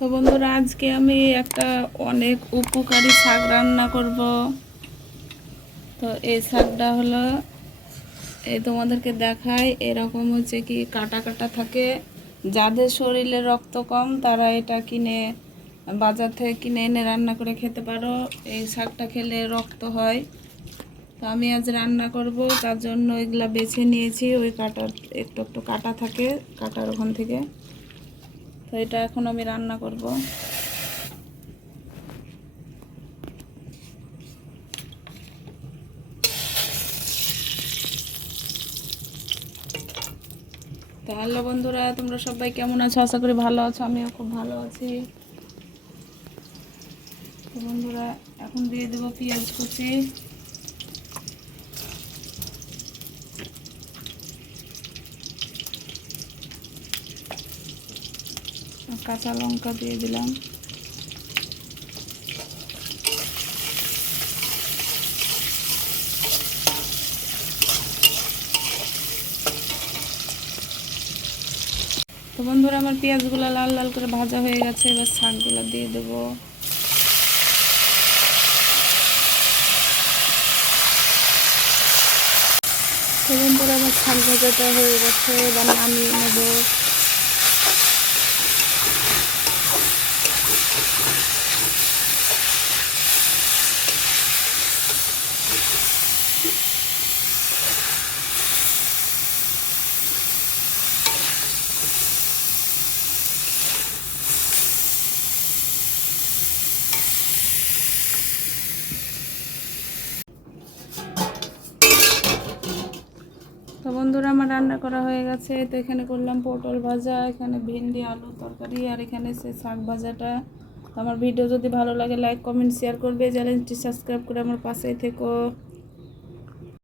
তো বন্ধুরা, আজকে আমি একটা অনেক উপকারী শাক রান্না করব। তো এই শাকটা হলো, এই তোমাদেরকে দেখাই, এরকম হচ্ছে কি কাটা কাটা থাকে। যাদের শরীরে রক্ত কম তারা এটা কিনে, বাজার থেকে কিনে এনে রান্না করে খেতে পারো। এই শাকটা খেলে রক্ত হয়। তো আমি আজ রান্না করব, তার জন্য এগুলা বেছে নিয়েছি। ওই কাটার একটু একটু কাটা থাকে, কাটার ওখান থেকে। তো এটা এখন আমি রান্না করব। তো হ্যালো বন্ধুরা, তোমরা সবাই কেমন আছো? আশা করি ভালো আছো, আমিও খুব ভালো আছি। তো বন্ধুরা, এখন দিয়ে দেবো পেঁয়াজ কুচি, কাঁচা লঙ্কা দিয়ে দিলাম। তো বন্ধুরা, আমার পেঁয়াজগুলো লাল লাল করে ভাজা হয়ে গেছে। এবার শাকগুলো দিয়ে দেবো। তো বন্ধুরা, আমার শাক ভাজাটা হয়ে গেছে, এবার নামিয়ে নেবো। তো বন্ধুরা, আমার রান্না করা হয়ে গেছে। তো এখানে করলাম পটল ভাজা, এখানে ভেন্ডি আলু তরকারি, আর এখানে সে শাক ভাজাটা। আমার ভিডিও যদি ভালো লাগে লাইক কমেন্ট শেয়ার করবে, চ্যানেলটি সাবস্ক্রাইব করে আমার পাশেই থেকো।